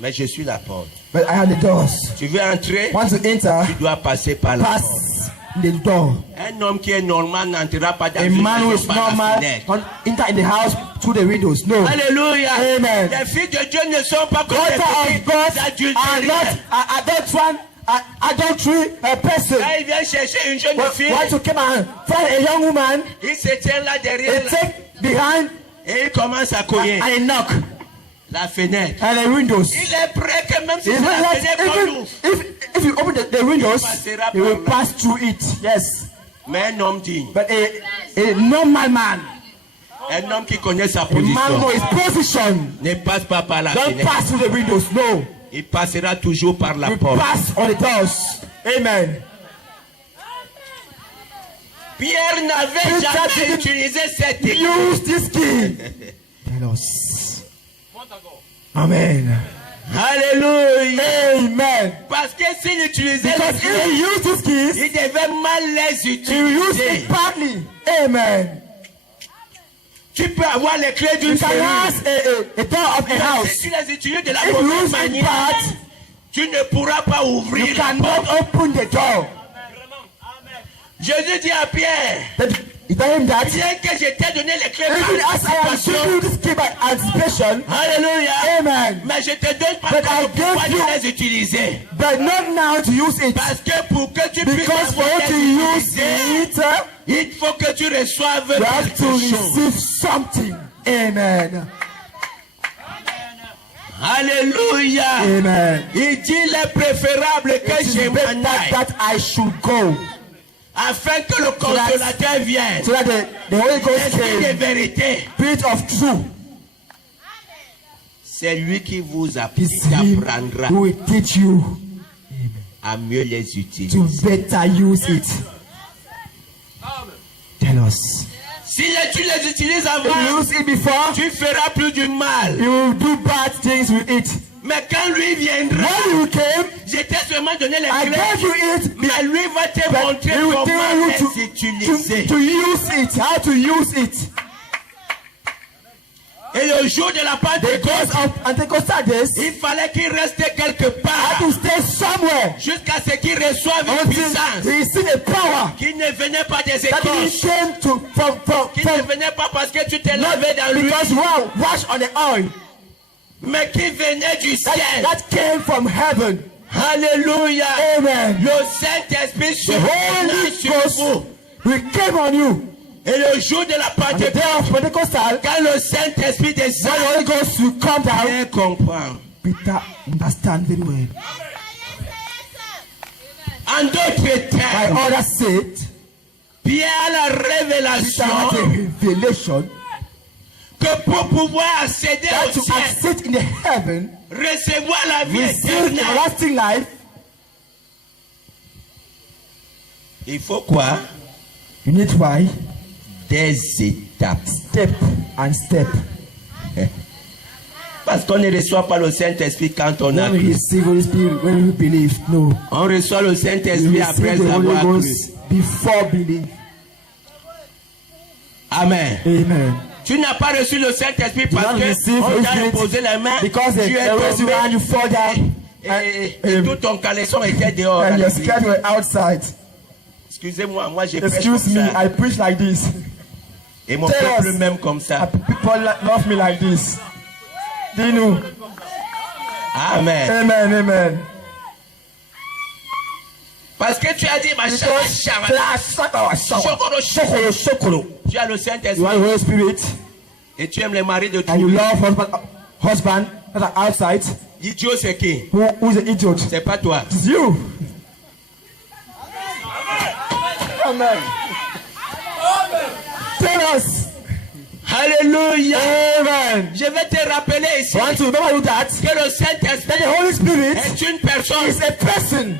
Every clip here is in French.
Mais je suis la porte. But I am the doors. Tu veux entrer? Want to enter? Tu dois passer par la porte. Pass the door. Un homme qui est normal n'entrera pas dans A une man who maison is par la normal fenêtre. don't enter in the house through the windows. No. Alléluia. Amen. Les filles de Dieu ne sont pas comme Daughter les of God are adultères. not adultery person. Quand il vient chercher une jeune fille, Want to come and find a young woman, il se tient là derrière they take behind et il commence à cogner and knock la fenêtre. and the windows. Il est prêt que même si Even la fenêtre qu'on even ouvre. if you open the windows, passera you will par là. pass through it. Yes. Mais un homme digne, But a normal man, un homme qui connaît sa a man position, know his position, ne passe pas par la don't fenêtre. pass through the windows. No. Il passera toujours par la You porte. pass on the doors. Amen. Pierre n'avait Peter jamais didn't utilisé cette technique. Use this key. Tell us. Amen. Alléluia. Amen. Parce que s'il utilisait Because les if clés, you use these keys, il devait mal les you use utiliser. it badly. Amen. Tu peux avoir les clés d'une You can cellule. ask a door of a Si house. tu les utilises de la If you mauvaise use it manière, bad, tu ne pourras pas you ouvrir la cannot porte. open the door. Jésus dit à Pierre, He told him that bien que je t'ai donné les clés even par as I am anticipation, giving you this key by anticipation, alléluia, amen, mais je te donne pas But I encore pourquoi gave you- de les utiliser. but not now to use it. Parce que pour que tu puisses Because for avoir you to les use utiliser, it, il faut que tu reçoives you have to quelque chose. receive something. Amen. Alléluia. Amen. Il dit il est préférable que It is je m'en better aille that I should go, afin que le consolateur vienne. so that the Holy Ghost L'esprit de came, vérité, Spirit of truth, c'est lui qui vous is Him apprendra who will teach you à mieux les to utiliser. better use it. Tell us. Si tu les utilises If you avant, use it before, tu feras plus du mal. you will do bad things with it. Mais quand lui viendra, When you came, je t'ai seulement donné les I clés, gave you it, mais lui va te but montrer He will comment tell you les utiliser. to use it, how to use it. Et le jour de la Because Pentecôte, of Pentecostal days, il fallait qu'il reste quelque I part had to stay somewhere jusqu'à ce qu'il reçoive une until puissance he received a power qui ne venait pas des that he écorches, came to qui ne venait pas parce que tu t'es not lavé dans lui, because you are washed on the oil, mais qui venait du ciel. that came from heaven. Alléluia. Amen. Le Saint-Esprit The survenait Holy sur Ghost vous. will came on you. Et le jour de la On the day Pentecôte, of Pentecostal, quand le Saint-Esprit descend, when the Holy Ghost will come down, Pierre comprend. Peter understand very well. En d'autres By termes, others said, Pierre a la Peter had a révélation revelation que pour pouvoir accéder that au to ciel, access in the heaven, recevoir la vie receive éternelle, everlasting life, il faut quoi? you need why? Des étapes. Step and step. Parce qu'on ne reçoit pas le Saint-Esprit quand on a When we cru. receive Holy Spirit, when we believe, no. On reçoit le We Saint-Esprit après receive the Holy avoir cru. Ghost before belief. Amen. Amen. Tu n'as pas reçu le Saint-Esprit You parce don't que receive on Holy t'a Spirit imposé les mains, because tu es they raise you tombé and you fall down et tout ton caleçon était dehors. and your skirt were outside. Excusez-moi, moi j'ai prêché Excuse comme me, ça. I preach like this. Et mon Tell peuple us. même comme ça. People love me like this. Do you know? Amen. Amen, amen. Parce que tu as dit, ma Because tu as le you Saint-Esprit are the Holy Spirit et tu aimes les maris de and you tout. love husband that are outside. Idiot c'est qui? Who is the idiot? C'est pas toi. It's you. Amen. Tell us. Alléluia. Amen. Je vais te rappeler ici I want to remember you that que le Saint-Esprit the Holy Spirit est une personne. is a person.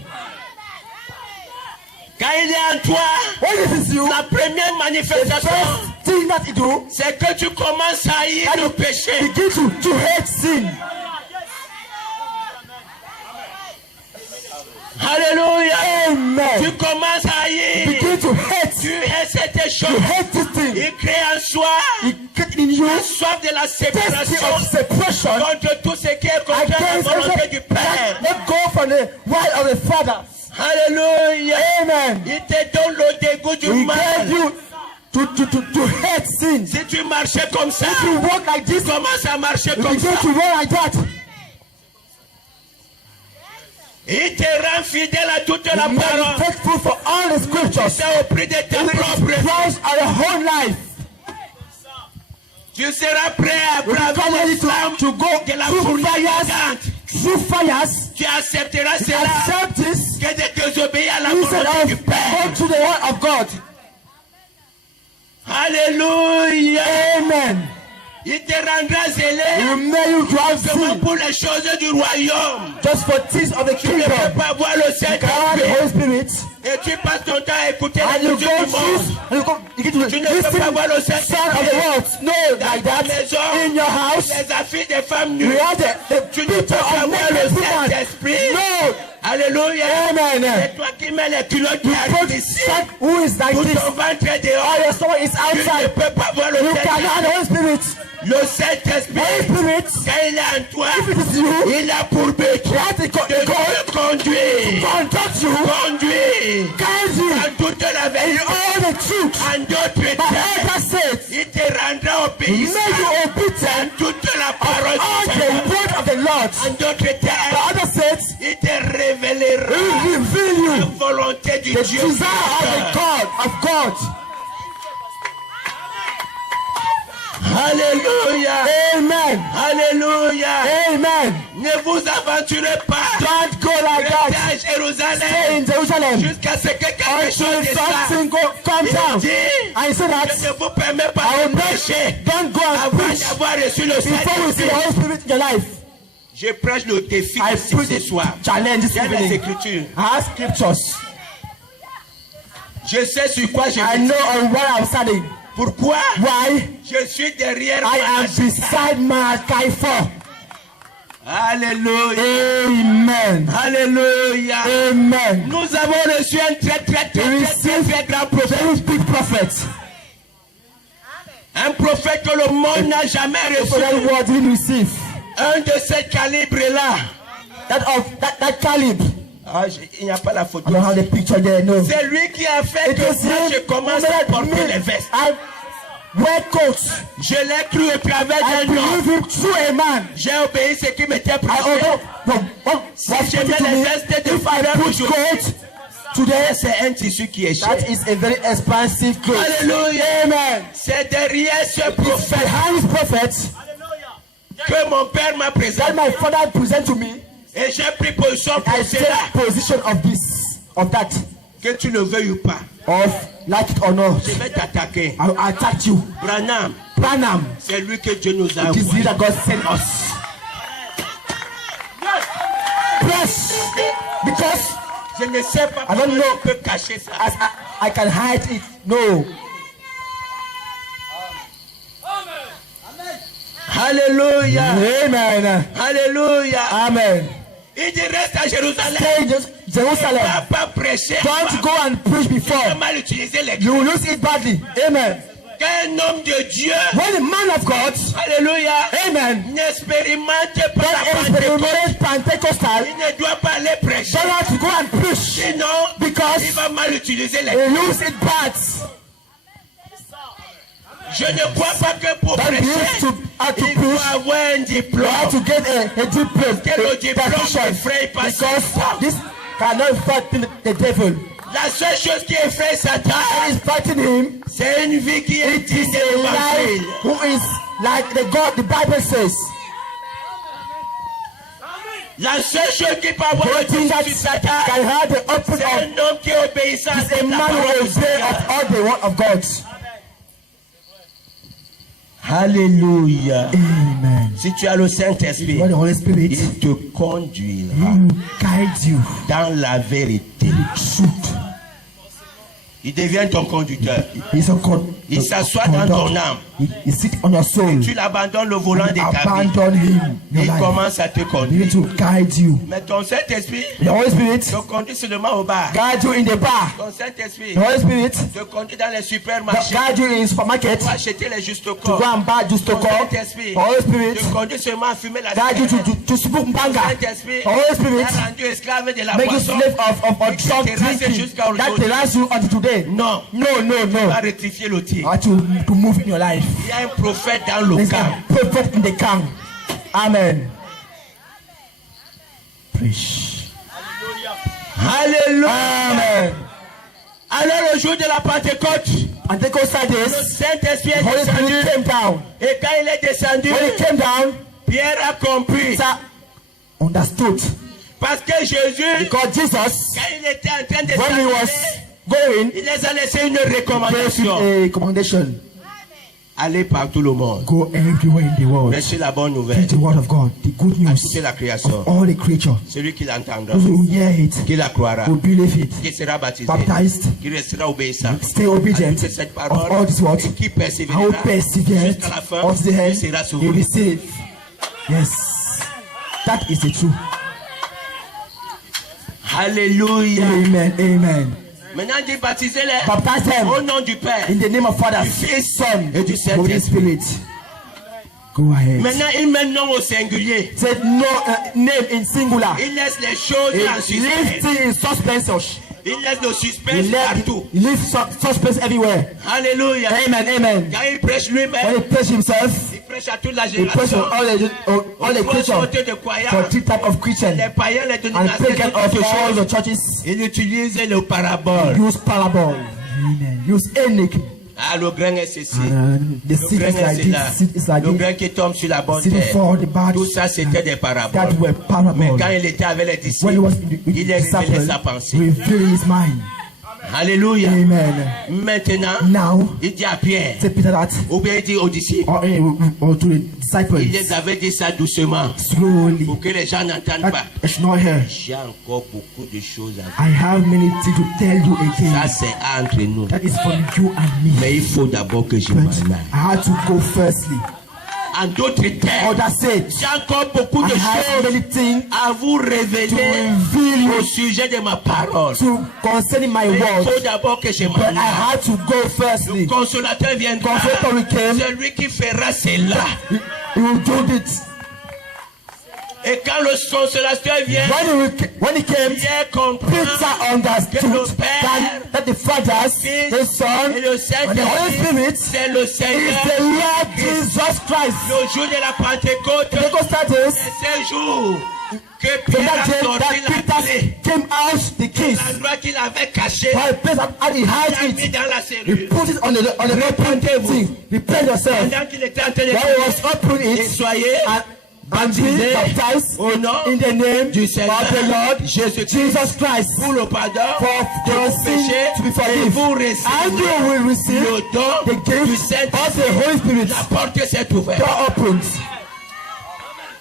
Quand il est en toi, When it is you, la première the manifestation, first thing that you do, c'est que tu commences à haïr le péché. begin to hate sin. Alléluia. Tu Amen. commences à haïr. Begin to hate. Tu hais cette ces choses. You hate this thing. Il crée en soi It get in you. la soif de la Tasty séparation of separation. contre tout ce qui est contraire à la Against volonté du Père. let go from the right of the Father. Alléluia. Amen. Il te donne le dégoût du We mal. gave you to hate sin. Si tu marchais comme ça, If you walk like tu this, commences à marcher you comme begin ça. to walk like that. Il te rend fidèle à toute la You may be parole. faithful for all the scriptures. C'est au prix de ta propre vie. Christ our whole life. Tu seras prêt à We become braver les ready flammes to go de la through fournaise fires. ardente. Through fires. Tu accepteras cela Accept this que de désobéir à la instead volonté du of Père. go to the word of God. Alléluia. Amen. Il te rendra zélé He will make you to have seulement sin pour les choses du royaume. just for things of the Tu ne peux kingdom. pas voir le God, the Saint-Esprit Holy Spirit, et tu passes ton temps à écouter la and you musique go du through, monde. and you get to Tu ne peux listen pas voir le to the sound of the Saint-Esprit world. No, like dans ta that. maison. In your house, Les affiches des femmes we nues. have the Tu ne peux picture pas of voir le naked woman. Saint-Esprit. No, Alléluia. amen. C'est toi qui mets les culottes qui You put arrivent ici. that who is like Pour this. ton ventre All dehors. your stomach is Tu ne outside. peux pas voir le You cannot the Saint-Esprit. Holy Spirit. Le Saint-Esprit, Holy Spirit, quand il est en toi, if it is you, il a pour but he has to de te conduire. conduct you, Conduire guide you en toute la in vérité. all the truth. En d'autres But termes, Peter said, il te rendra obéissant make you en obedient toute la parole all du the Seigneur. word of the Lord. En d'autres The termes, other said, il te he révélera will reveal la you volonté du the Dieu. desire of the God, of God. Alléluia. Amen. Alléluia. Amen. Ne vous aventurez pas. Don't go like that. Restez à Stay Jérusalem in Jerusalem jusqu'à ce que quelque chose until de ça. something comes down. Il dit, And he said je that ne vous permets pas I de will not, prêcher don't go and avant preach d'avoir reçu le before we see the Saint-Esprit. Holy Spirit in your life. Je prêche le défi I ici put ce the soir. challenge this J'ai les evening. Écritures. I have scriptures. Je sais sur quoi je I vais. know on what I'm standing. Pourquoi? Why? Je suis derrière I am Malachi. beside Malachi 4. Alléluia. Amen. Alléluia. Amen. Nous avons reçu un très grand prophète. Very big prophet. Un prophète que le monde n'a jamais For that reçu. word he received. Un de ces calibres-là. That calibre. Ah, il n'y a pas la I photo. don't have the picture there, no. C'est lui qui a fait It que was moi him je commence à porter les vestes. I wear coats. Je l'ai cru et puis avec I un homme. believe him through a man. J'ai obéi ce qui m'était I prêché. what Si was je put mets to les me. vestes de If I frère put aujourd'hui, coat today, c'est un tissu qui est cher. that is a very expensive clothes. Alléluia. Amen. C'est derrière ce prophète Behind this prophet que mon père m'a that présenté. my father present to me, Et j'ai pris position I pour take cela. position of this, of that, Que tu le veuilles ou pas. of like it or not. Je vais t'attaquer. I will attack you. Branham, Branham, c'est lui que Dieu nous a it is envoyé. he that God sent us. Yes, because Je ne sais pas I don't comment know. je peux cacher ça. as I can hide it. No. Alléluia. Amen. Alléluia. Amen. Il dit reste à Jérusalem. Stay in Jerusalem. Pas prêcher. Don't go and preach Pas before. mal utiliser les You will use it badly. Amen. Qu'un homme de Dieu, When the man of God, alléluia, amen, n'expérimente pas that la Pentecôte, experimented Pentecostal, il ne doit pas aller prêcher. don't have to go and preach Sinon, because il va mal utiliser les they use it bad. Je ne crois pas que pour That means prêcher, to il faut preach, avoir un you have diplôme. to get a diploma, Que le a diplôme profession, effraie pas because Satan. this cannot fight the devil. La seule chose qui effraie That Satan, is fighting him. c'est une vie qui est It is digne de a l'évangile. life who is like the God the Bible says. La seule chose qui peut avoir The le thing that dessus de Satan, can have the open c'est of un homme qui est obéissant à is a toute la man who parole du obeys Seigneur. of all the word of God. Alléluia. Amen. Si tu as le Saint-Esprit, What the Holy Spirit, il te conduira He will guide you dans la vérité. truth. Il devient ton conducteur. He's a God. Il s'assoit dans ton âme. He sits on your soul. Tu l'abandonnes le volant de ta vie. Abandon him. Your Il life. commence à te He conduire. needs to guide you. Mais ton Saint-Esprit The Holy Spirit te conduit seulement au bar. guide you in the bar. Ton Saint-Esprit The Holy Spirit te conduit dans les supermarchés guide you in the supermarket pour acheter les justes to corps. go and buy just to Ton call. Saint-Esprit The Holy Spirit te conduit seulement à fumer la guide you cigarette. to smoke Ton banga. Saint-Esprit The Holy Spirit t'a rendu esclave de la make you boisson. slave of Et qui drug terrasse drinking. jusqu'à That aujourd'hui. terrasse you until today. Non, No. va rectifier le tir. To move in your life. Il y a un prophète dans le There's camp. a prophet in the camp. Amen. Preach. Alléluia. Amen. Alors le jour de la Pentecôte, Pentecostal le days, Saint-Esprit est Holy Spirit descendu. came down. Et quand il est descendu, When he came down, Pierre a compris. Peter understood. Parce que Jésus, Because Jesus, quand il était en train de when he was s'enlever, going, il les a laissé une gave recommandation. him a commendation. Allez par tout le monde. Go everywhere in the world. Prêchez la bonne nouvelle Preach the word of God, the good à news toute la création. of all the creatures. Celui qui l'entendra, Those who hear it qui la croira, will believe it, qui sera baptisé, baptized, qui restera obéissant stay obedient à toute cette of parole, all these words, et qui I will persévérera persevere jusqu'à la fin, unto the il end, sera he will sauvé. be saved. Yes, that is the truth. Alléluia. Amen, amen. Maintenant, dit baptisez-les Baptize them au nom du Père. in the name of Father, Du Fils Son, et du Holy Saint-Esprit. Spirit. Go ahead. Maintenant, il met nom au singulier. Say no name in singular. Il laisse les choses en He leaves suspense. things in suspense. Il laisse le He suspense partout. leaves suspense everywhere. Alléluia. Amen, amen. Quand il prêche When lui-même, he preach himself, il prêche à toute la he preaches génération. all the Trois creatures, sortes de for croyants, three types of Christians, les païens, les and dénominations, pagan of toutes all choses. the churches. Il utilise le parabole. Use parable. Amen. Use any. Ah, le grain est ceci. The Le seed grain is like est cela. this. Seed is like Le this. grain qui tombe sur la bonne Seed terre. for the bad. Tout ça, c'était des paraboles. That were Mais quand parable. il était avec les When he disciples, was with il a révélé disciples, sa pensée. reveal his mind. Alléluia. Amen. Maintenant, Now, il dit à Pierre, say Peter that, ou bien il dit aux disciples, or to the il disciples, les avait dit ça doucement, slowly. pour que les gens n'entendent That pas. I should not hear. J'ai encore beaucoup de choses à dire. I have many things to tell you Ça, again. c'est entre nous. That is from you and me. Mais il faut d'abord que je m'en But aille. I had to go firstly. En d'autres termes, Others said, j'ai encore beaucoup I de have choses many things à vous to révéler reveal au you sujet de ma parole. to concerning my Mais il word. faut d'abord que je m'en But I aille. had to go Le firstly. consolateur viendra. Consolateur will come. Celui qui fera cela. He will do it. Et quand le consolateur vient, When he came, Pierre comprend Peter understood that the fathers, the Son, et le and the Holy Saint-Esprit, Spirit c'est le is Seigneur. the Lord Jesus Christ. Le jour de la Pentecôte, Pentecostal days, c'est ce jour que from Pierre that a day sorti that la clé. Peter came out the keys, L'endroit qu'il avait caché, by a place that and he il hid l'a mis it. dans la He cellule. put it on the Repentez-vous. thing. Repent yourself. Pendant qu'il était en train de While he was opening et it, soyez and be baptized au nom in the name du of Seigneur the Lord Jésus-Christ Jesus Christ pour le pardon for de your vos sin péchés to be et forgiven. vous And recevez you will receive le don the du gift of the Saint-Esprit. Holy Spirit. La porte s'est ouverte. Door opens.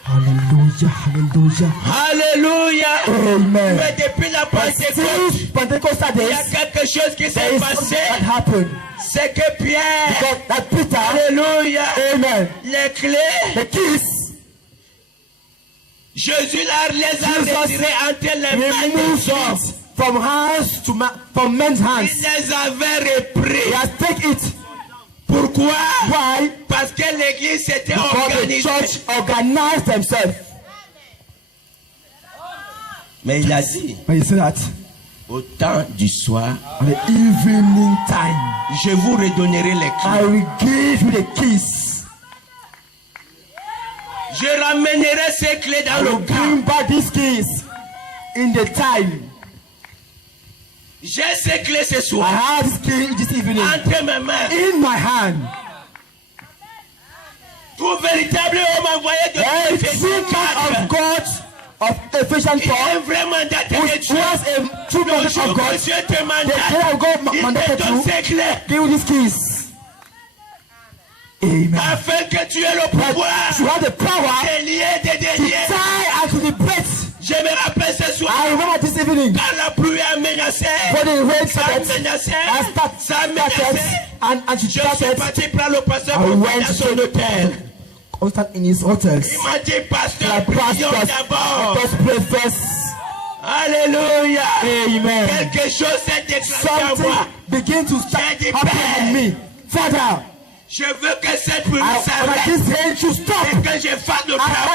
Hallelujah, hallelujah. Alléluia. Amen. Mais depuis la Pentecôte, Since Pentecostal il y a days, quelque chose qui there s'est is passé. something that happened. C'est que Pierre, Because that Peter, alléluia, amen, les clés, the keys, Jésus les a Jesus retirées entre les mains des removed hommes. it from hands to from men's Il hands. les avait repris. He has taken it. Pourquoi? Why? Parce que l'église s'était Because the organisée. church organized themselves. Mais il a dit, But he said that au temps du soir, on the evening time, je vous redonnerai les I clés. will give you the keys. Je ramènerai ces clés dans I will le camp. bring back these keys in the time. J'ai ces clés ce I soir have this key this evening entre mes mains. in my hand. Tout véritable homme envoyé de A Dieu, true man of God of Ephesians il est 4 vrai mandaté who de Dieu. has a true Le man jour of God. que Dieu te The mandate, day of God il te mandated donne you, ces clés give you these keys. Amen. afin que tu aies le But pouvoir you have the power de lier, de to délier. tie and to the breath. Je me rappelle ce soir, I remember this evening. raining. Quand la pluie a menacé, When the rain ça started, menaçait, and ça menaçait. and she Je suis started, parti prendre le pasteur I pour went venir à son hôtel. constant in his hotels. Il m'a dit, pasteur, My prions pastor, d'abord. just pray first. Alléluia. Amen. Quelque chose s'est déclenché en moi. Something begin to start J'ai dit, happening in me. Father, Je veux que cette pluie I, s'arrête this rain should stop. et que je fasse le travail.